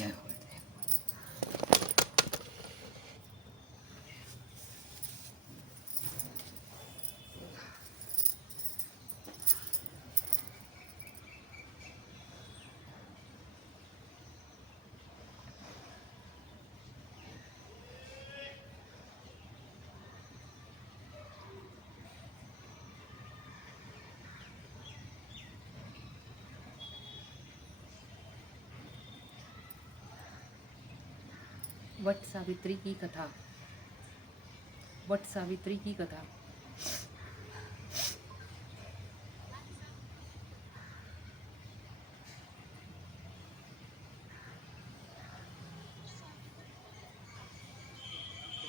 जय हो। वट सावित्री की कथा। वट सावित्री की कथा।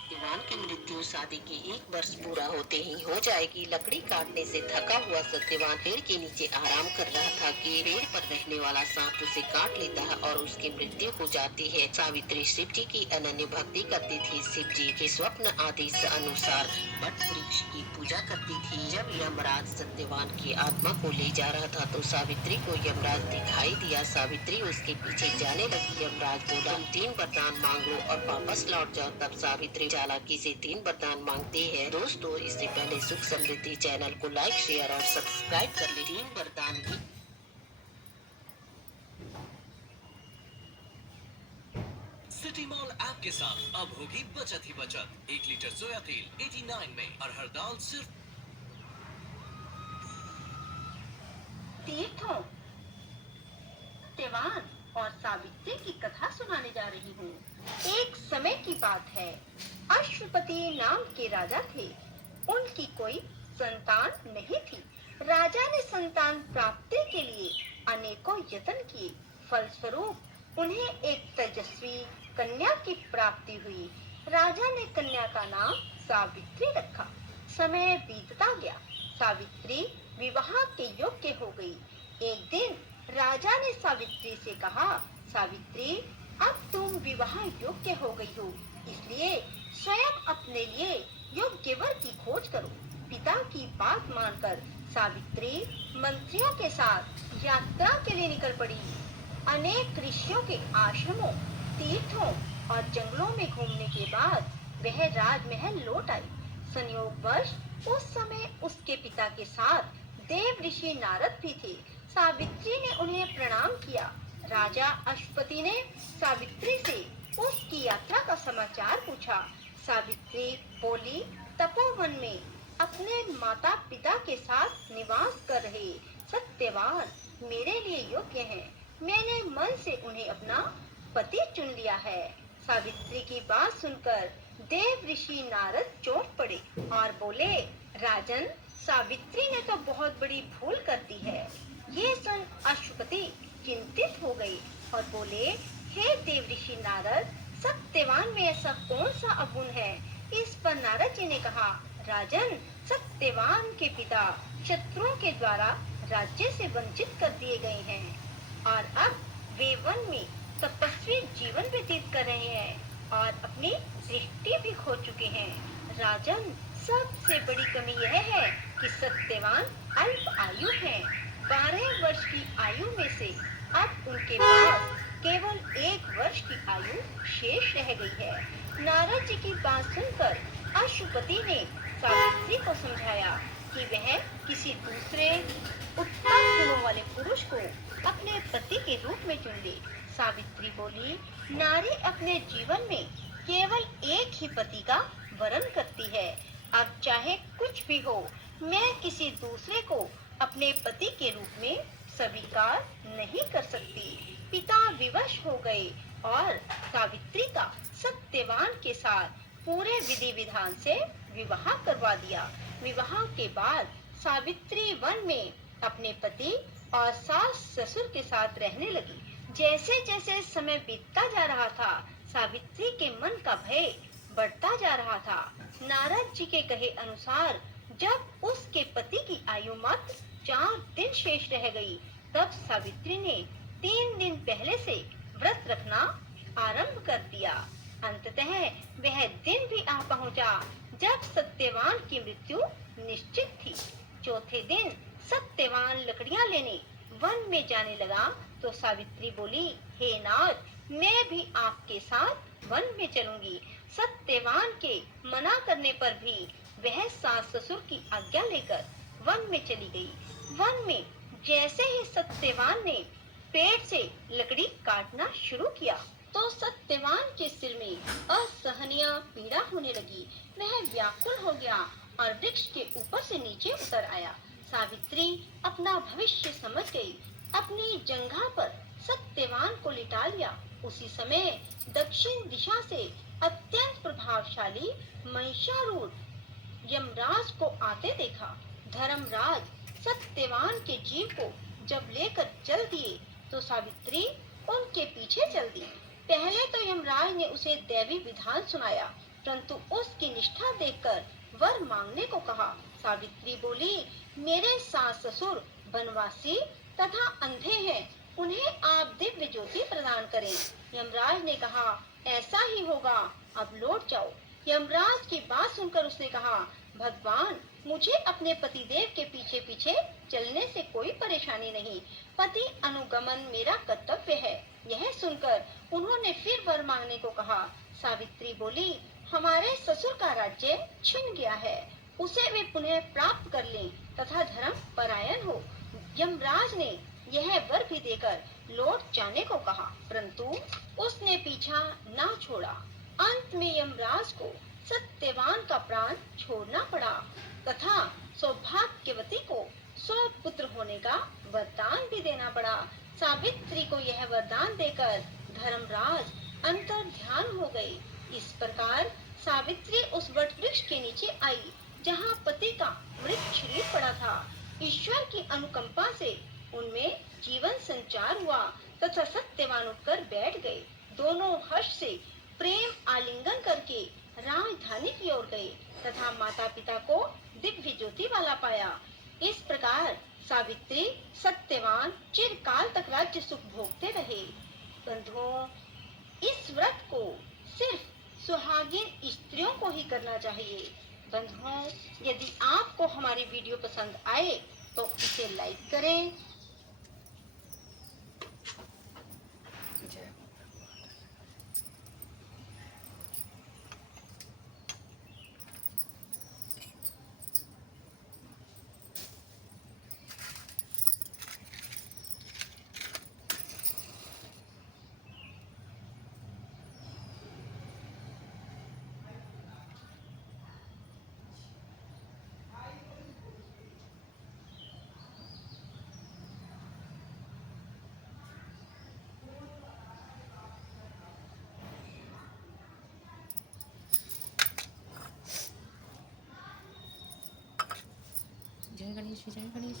सत्यवान की मृत्यु शादी के 1 वर्ष पूरा होते ही हो जाएगी। लकड़ी काटने से थका हुआ सत्यवान पेड़ के नीचे आराम कर रहा था कि पेड़ पर रहने वाला सांप उसे काट लेता है और उसकी मृत्यु हो जाती है। सावित्री शिव जी की अनन्य भक्ति करती थी। शिव जी के स्वप्न आदेश अनुसार वट वृक्ष की पूजा करती थी। जब यमराज सत्यवान की आत्मा को ले जा रहा था तो सावित्री को यमराज दिखाई दिया। सावित्री उसके पीछे जाने लगी। यमराज बोला, तुम 3 वरदान मांग लो और वापस लौट जाओ। तब सावित्री चालाकी से 3 वरदान मांगती है। दोस्तों, इससे पहले सुख समृद्धि चैनल को लाइक, शेयर और सब्सक्राइब कर ले। 3 वरदान भी सिटी मॉल ऐप के साथ अब होगी बचत ही बचत। 1 लीटर सोया तेल 89 में, और हर दाल सिर्फ। तीर्थों, सत्यवान और सावित्री की कथा सुनाने जा रही हूँ। एक समय की बात है, अश्वपति नाम के राजा थे। उनकी कोई संतान नहीं थी। राजा ने संतान प्राप्ति के लिए अनेकों यत्न किए। फलस्वरूप उन्हें एक तेजस्वी कन्या की प्राप्ति हुई। राजा ने कन्या का नाम सावित्री रखा। समय बीतता गया। सावित्री विवाह के योग्य हो गई। एक दिन राजा ने सावित्री से कहा, सावित्री, अब तुम विवाह योग्य हो गई हो, इसलिए स्वयं अपने लिए योग्य वर की खोज करो। पिता की बात मानकर सावित्री मंत्रियों के साथ यात्रा के लिए निकल पड़ी। अनेक ऋषियों के आश्रमों, तीर्थों और जंगलों में घूमने के बाद वह राजमहल लौट आई। संयोगवश उस समय उसके पिता के साथ देव ऋषि नारद भी थे। सावित्री ने उन्हें प्रणाम किया। राजा अश्वपति ने सावित्री से उसकी यात्रा का समाचार पूछा। सावित्री बोली, तपोवन में अपने माता पिता के साथ निवास कर रहे सत्यवान मेरे लिए योग्य हैं। मैंने मन से उन्हें अपना पति चुन लिया है। सावित्री की बात सुनकर देव ऋषि नारद चौंक पड़े और बोले, राजन, सावित्री ने तो बहुत बड़ी भूल कर दी है। ये सुन अश्वपति चिंतित हो गए और बोले, हे देव ऋषि नारद, सत्यवान में ऐसा कौन सा अवगुण है? इस पर नारद जी ने कहा, राजन, सत्यवान के पिता शत्रुओं के द्वारा राज्य से वंचित कर दिए गए हैं और अब वे वन में तपस्वी जीवन व्यतीत कर रहे हैं और अपनी दृष्टि भी खो चुके हैं। राजन, सबसे बड़ी कमी यह है कि सत्यवान अल्प आयु हैं। 12 वर्ष की आयु में से अब उनके पास केवल 1 वर्ष की आयु शेष रह गई है। नारद जी की बात सुनकर अश्वपति ने सावित्री को समझाया कि वह किसी दूसरे उत्तम गुणों वाले पुरुष को अपने पति के रूप में चुन ले। सावित्री बोली, नारी अपने जीवन में केवल एक ही पति का वरण करती है। अब चाहे कुछ भी हो, मैं किसी दूसरे को अपने पति के रूप में स्वीकार नहीं कर सकती। पिता विवश हो गए और सावित्री का सत्यवान के साथ पूरे विधि विधान से विवाह करवा दिया। विवाह के बाद सावित्री वन में अपने पति और सास ससुर के साथ रहने लगी। जैसे जैसे समय बीतता जा रहा था, सावित्री के मन का भय बढ़ता जा रहा था। नारद जी के कहे अनुसार जब उसके पति की आयु मात्र 4 दिन शेष रह गई, तब सावित्री ने 3 दिन पहले से व्रत रखना आरंभ कर दिया। अंततः वह दिन भी आ पहुंचा जब सत्यवान की मृत्यु निश्चित थी। चौथे दिन सत्यवान लकड़ियां लेने वन में जाने लगा तो सावित्री बोली, हे नाथ, मैं भी आपके साथ वन में चलूंगी। सत्यवान के मना करने पर भी वह सास ससुर की आज्ञा लेकर वन में चली गई। वन में जैसे ही सत्यवान ने पेड़ से लकड़ी काटना शुरू किया तो सत्यवान के सिर में असहनीय पीड़ा होने लगी। वह व्याकुल हो गया और वृक्ष के ऊपर से नीचे उतर आया। सावित्री अपना भविष्य समझ गई। अपनी जंघा पर सत्यवान को लिटा लिया। उसी समय दक्षिण दिशा से अत्यंत प्रभावशाली महिषारूढ़ यमराज को आते देखा। धर्मराज सत्यवान के जीव को जब लेकर चल दिए तो सावित्री उनके पीछे चल दी। पहले तो यमराज ने उसे दैवी विधान सुनाया, परंतु उसकी निष्ठा देखकर वर मांगने को कहा। सावित्री बोली, मेरे सास ससुर वनवासी तथा अंधे हैं, उन्हें आप दिव्य ज्योति प्रदान करें। यमराज ने कहा, ऐसा ही होगा, अब लौट जाओ। यमराज की बात सुनकर उसने कहा, भगवान, मुझे अपने पतिदेव के पीछे पीछे चलने से कोई परेशानी नहीं। पति अनुगमन मेरा कर्तव्य है। यह सुनकर उन्होंने फिर वर मांगने को कहा। सावित्री बोली, हमारे ससुर का राज्य छिन गया है, उसे वे पुनः प्राप्त कर लें तथा धर्म परायण हो। यमराज ने यह वर भी देकर लौट जाने को कहा, परंतु उसने पीछा ना छोड़ा। अंत में यमराज को सत्यवान का प्राण छोड़ना पड़ा तथा सौभाग्यवती को 100 पुत्र होने का वरदान भी देना पड़ा। सावित्री को यह वरदान देकर धर्मराज अंतर ध्यान हो गए। इस प्रकार सावित्री उस वट वृक्ष के नीचे आई जहाँ पति का मृत शरीर पड़ा था। ईश्वर की अनुकंपा से उनमें जीवन संचार हुआ तथा सत्यवान उठकर बैठ गए। दोनों हर्ष से प्रेम आलिंगन करके राजधानी की ओर गए तथा माता पिता को दिव्य ज्योति वाला पाया। इस प्रकार सावित्री सत्यवान चिरकाल तक राज्य सुख भोगते रहे। बंधुओं, इस व्रत को सिर्फ सुहागिन स्त्रियों को ही करना चाहिए। बंधुओं, यदि आपको हमारी वीडियो पसंद आए तो इसे लाइक करें, जय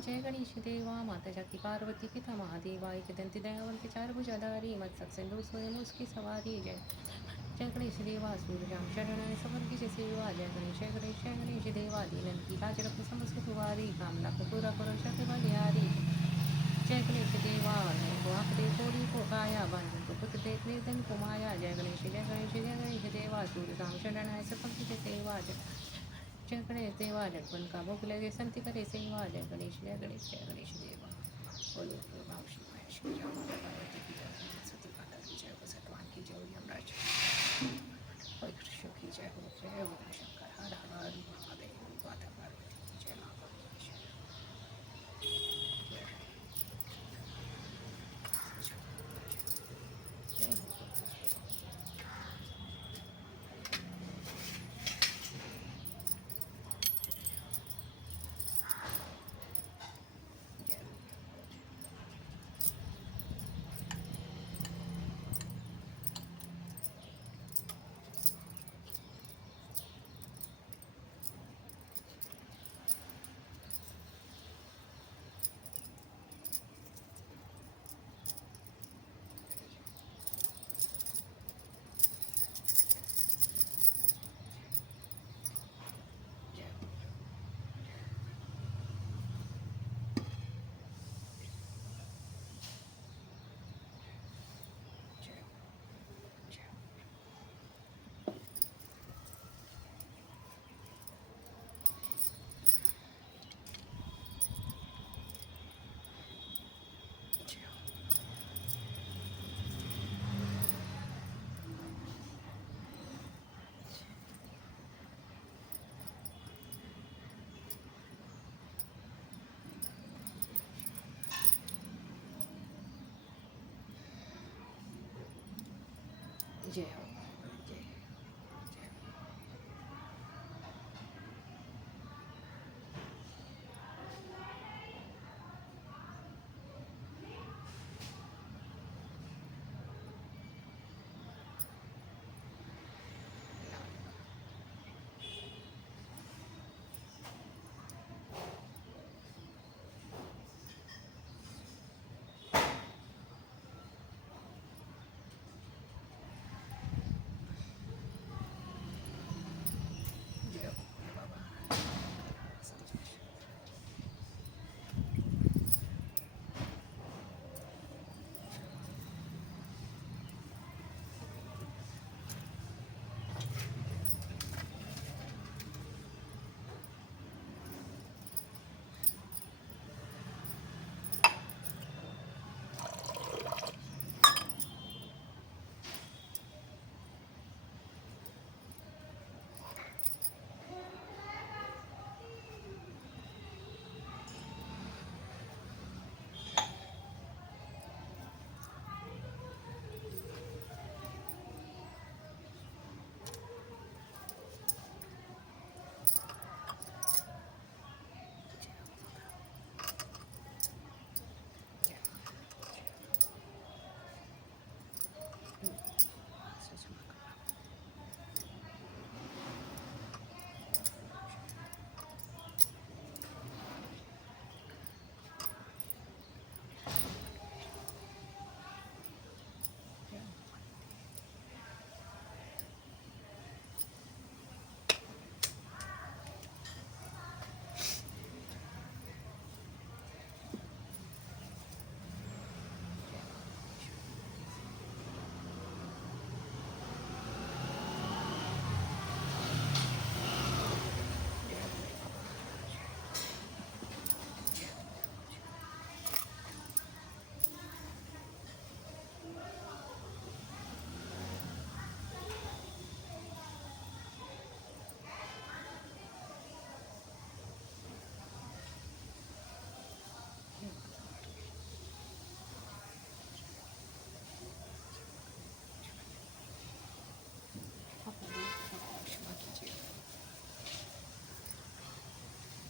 जय गणेश देवा, माता जाती पार्वती पिता महादेवा, एक दंती दयावंत चार भुजाधारी, मत्सक सिंधु स्वयं उसकी सवारी। जय गणेश देवा, सूर्यजाम शरण सवर्गी जय सेवा। जय गणेश देवा, दीनन की लाज रख समस्त तुम्हारी, कामना को पूरा करो शक्ति बलिहारी। जय गणेश देवा, को आँख दे कोड़ी को काया, बंधन को पुत्र दे निर्धन को माया। जय गणेश देवा, सूर्यजाम शरण सवर्गी जय सेवा। जय गणेश देवा, जगवन का भोग लगे संति करे सेवा। जय गणेश देवा। बोलो प्रभु शिवाय, श्री राम पार्वती की जय, सरस्वती माता की जय, भगवान की जय, यमराज और कृष्ण की जय हो। जय हो शंकर, हर हर महादेव, माता पार्वती की जय, माँ पार्वती की जय। जय हो। जय हो।